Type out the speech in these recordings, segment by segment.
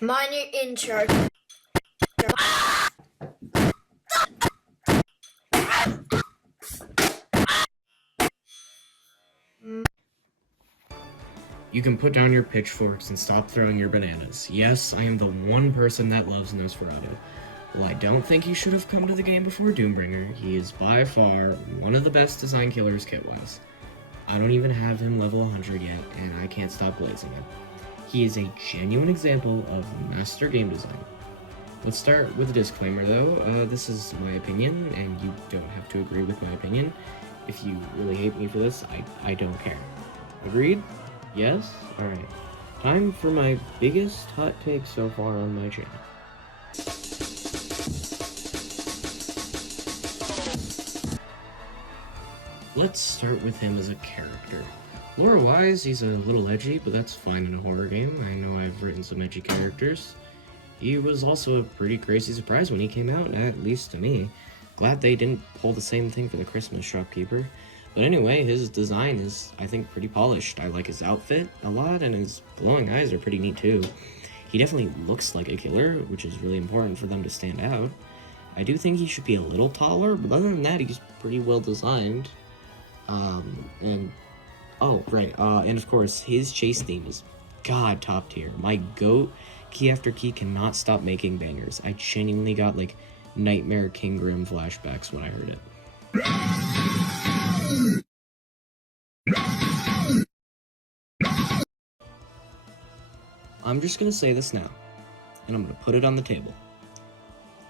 Minor in charge. You can put down your pitchforks and stop throwing your bananas. Yes, I am the one person that loves Nosferatu. Well, I don't think he should have come to the game before Doombringer. He is by far one of the best design killers kit-wise. I don't even have him level 100 yet, and I can't stop blazing him. He is a genuine example of master game design. Let's start with a disclaimer though. This is my opinion, and you don't have to agree with my opinion. If you really hate me for this, I don't care. Agreed? Yes? Alright. Time for my biggest hot take so far on my channel. Let's start with him as a character. Lore-wise, he's a little edgy, but that's fine in a horror game. I know I've written some edgy characters. He was also a pretty crazy surprise when he came out, at least to me. Glad they didn't pull the same thing for the Christmas shopkeeper. But anyway, his design is, I think, pretty polished. I like his outfit a lot, and his glowing eyes are pretty neat too. He definitely looks like a killer, which is really important for them to stand out. I do think he should be a little taller, but other than that, he's pretty well designed. And of course, his chase theme is god top tier. My goat, key after key, cannot stop making bangers. I genuinely got like Nightmare King Grim flashbacks when I heard it. I'm just gonna say this now, and I'm gonna put it on the table.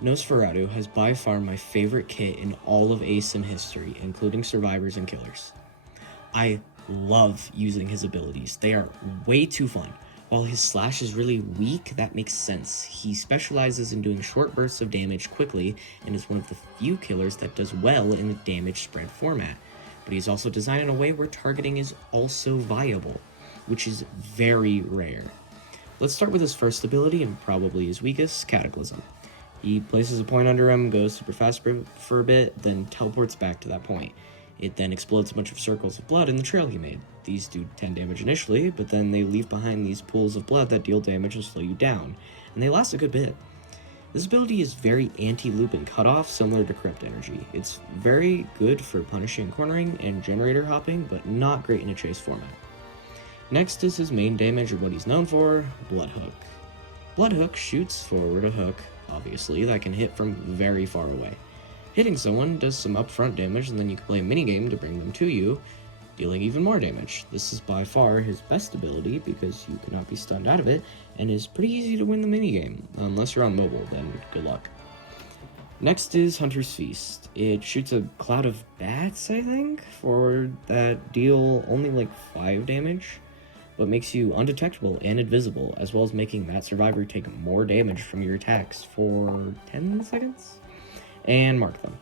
Nosferatu has by far my favorite kit in all of ASIM history, including survivors and killers. I love using his abilities. They are way too fun. While his slash is really weak, that makes sense. He specializes in doing short bursts of damage quickly and is one of the few killers that does well in the damage spread format. But he's also designed in a way where targeting is also viable, which is very rare. Let's start with his first ability and probably his weakest, Cataclysm. He places a point under him, goes super fast for a bit, then teleports back to that point. It then explodes a bunch of circles of blood in the trail he made. These do 10 damage initially, but then they leave behind these pools of blood that deal damage and slow you down, and they last a good bit. This ability is very anti-loop and cutoff, similar to Crypt Energy. It's very good for punishing cornering and generator hopping, but not great in a chase format. Next is his main damage, or what he's known for, Bloodhook. Bloodhook shoots forward a hook, obviously, that can hit from very far away. Hitting someone does some upfront damage, and then you can play a minigame to bring them to you, dealing even more damage. This is by far his best ability because you cannot be stunned out of it, and is pretty easy to win the minigame. Unless you're on mobile, then good luck. Next is Hunter's Feast. It shoots a cloud of bats, I think, for that deal only like 5 damage, but makes you undetectable and invisible, as well as making that survivor take more damage from your attacks for 10 seconds, and mark them.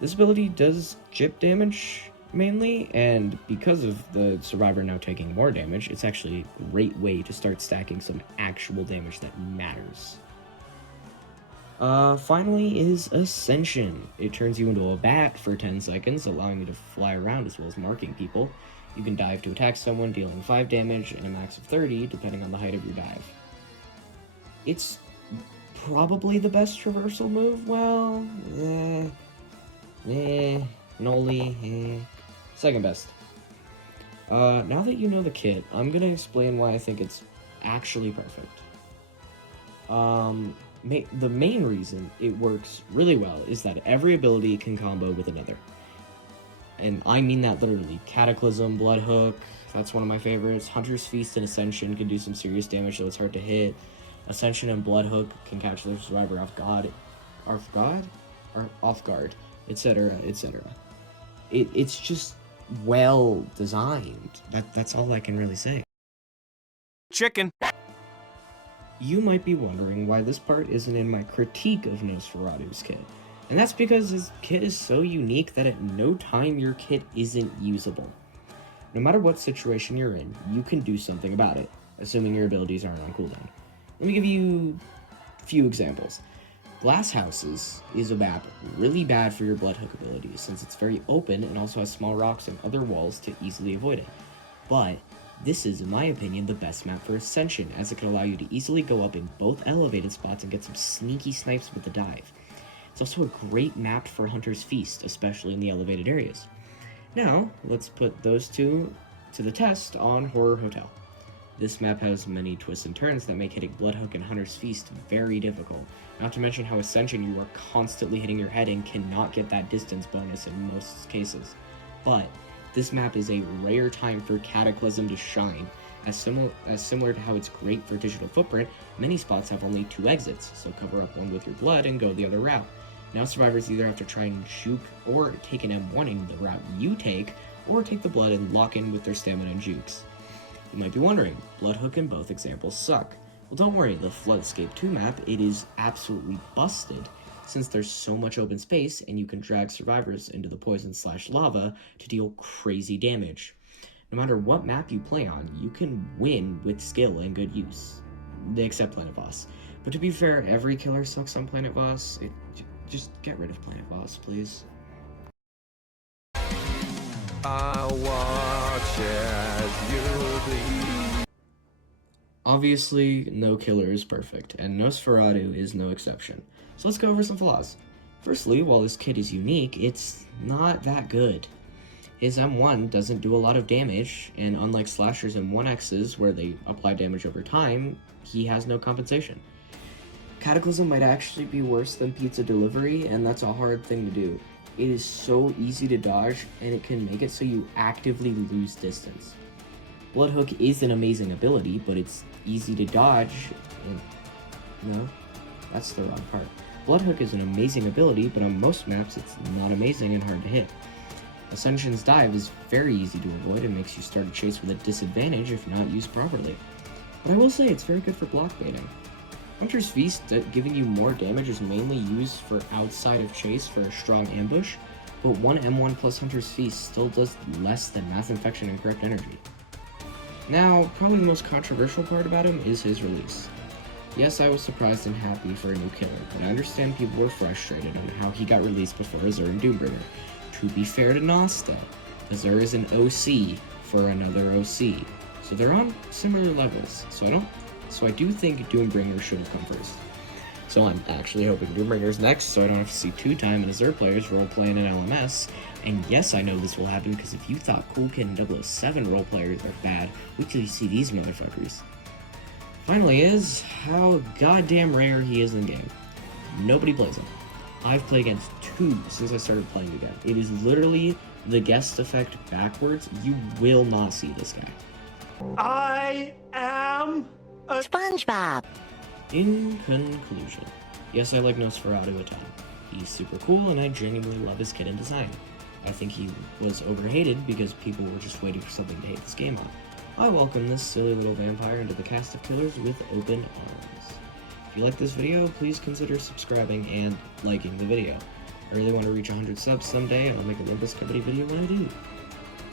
This ability does chip damage, mainly, and because of the survivor now taking more damage, it's actually a great way to start stacking some actual damage that matters. Finally is Ascension. It turns you into a bat for 10 seconds, allowing you to fly around as well as marking people. You can dive to attack someone, dealing 5 damage and a max of 30, depending on the height of your dive. It's probably the best traversal move. Well, second best. Now that you know the kit, I'm gonna explain why I think it's actually perfect. The main reason it works really well is that every ability can combo with another. And I mean that literally. Cataclysm, Bloodhook, that's one of my favorites. Hunter's Feast and Ascension can do some serious damage, though it's hard to hit. Ascension and Bloodhook can catch the survivor off guard, etc., etc. It's just well designed. That's all I can really say. Chicken. You might be wondering why this part isn't in my critique of Nosferatu's kit. And that's because his kit is so unique that at no time your kit isn't usable. No matter what situation you're in, you can do something about it, assuming your abilities aren't on cooldown. Let me give you a few examples. Glass Houses is a map really bad for your Bloodhook abilities, since it's very open and also has small rocks and other walls to easily avoid it. But This is, in my opinion, the best map for Ascension, as it can allow you to easily go up in both elevated spots and get some sneaky snipes with the dive. It's also a great map for Hunter's Feast, especially in the elevated areas. Now, let's put those two to the test on Horror Hotel. This map has many twists and turns that make hitting Bloodhook and Hunter's Feast very difficult, not to mention how Ascension you are constantly hitting your head and cannot get that distance bonus in most cases. But this map is a rare time for Cataclysm to shine. As similar to how it's great for Digital Footprint, many spots have only 2 exits, so cover up one with your blood and go the other route. Now survivors either have to try and juke or take an M1 in the route you take, or take the blood and lock in with their stamina and jukes. You might be wondering, Bloodhook and both examples suck. Well, don't worry, the Floodscape 2 map, it is absolutely busted, since there's so much open space and you can drag survivors into the poison/lava to deal crazy damage. No matter what map you play on, you can win with skill and good use. Except Planet Voss. But to be fair, every killer sucks on Planet Voss. Just get rid of Planet Voss, please. I watch as you bleed. Obviously, no killer is perfect, and Nosferatu is no exception. So let's go over some flaws. Firstly, while this kit is unique, it's not that good. His M1 doesn't do a lot of damage, and unlike slashers and 1Xs where they apply damage over time, he has no compensation. Cataclysm might actually be worse than pizza delivery, and that's a hard thing to do. It is so easy to dodge, and it can make it so you actively lose distance. Bloodhook is an amazing ability, but it's easy to dodge, and no, that's the wrong part. Bloodhook is an amazing ability, but on most maps it's not amazing and hard to hit. Ascension's dive is very easy to avoid and makes you start a chase with a disadvantage if not used properly. But I will say it's very good for block baiting. Hunter's Feast, giving you more damage, is mainly used for outside of chase for a strong ambush, but one M1 plus Hunter's Feast still does less than Mass Infection and Correct Energy. Now, probably the most controversial part about him is his release. Yes, I was surprised and happy for a new killer, but I understand people were frustrated on how he got released before Azure and Doombringer. To be fair to Nos though, Azure is an OC for another OC, so they're on similar levels, so I do think Doombringer should have come first. So I'm actually hoping Doombringer's next, so I don't have to see 2-time Azure players roleplaying in LMS. And yes, I know this will happen, because if you thought Cool Kid and 007 roleplayers are bad, wait till you see these motherfuckers. Finally is how goddamn rare he is in the game. Nobody plays him. I've played against 2 since I started playing again. It is literally the guest effect backwards. You will not see this guy. I am a SpongeBob. In conclusion, yes, I like Nosferatu a ton. He's super cool, and I genuinely love his kit and design. I think he was overhated because people were just waiting for something to hate this game on. I welcome this silly little vampire into the cast of killers with open arms. If you like this video, please consider subscribing and liking the video. I really want to reach 100 subs someday, and I'll make a Olympus Company video when I do.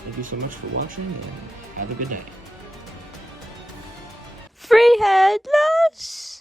Thank you so much for watching, and have a good night. Free headless.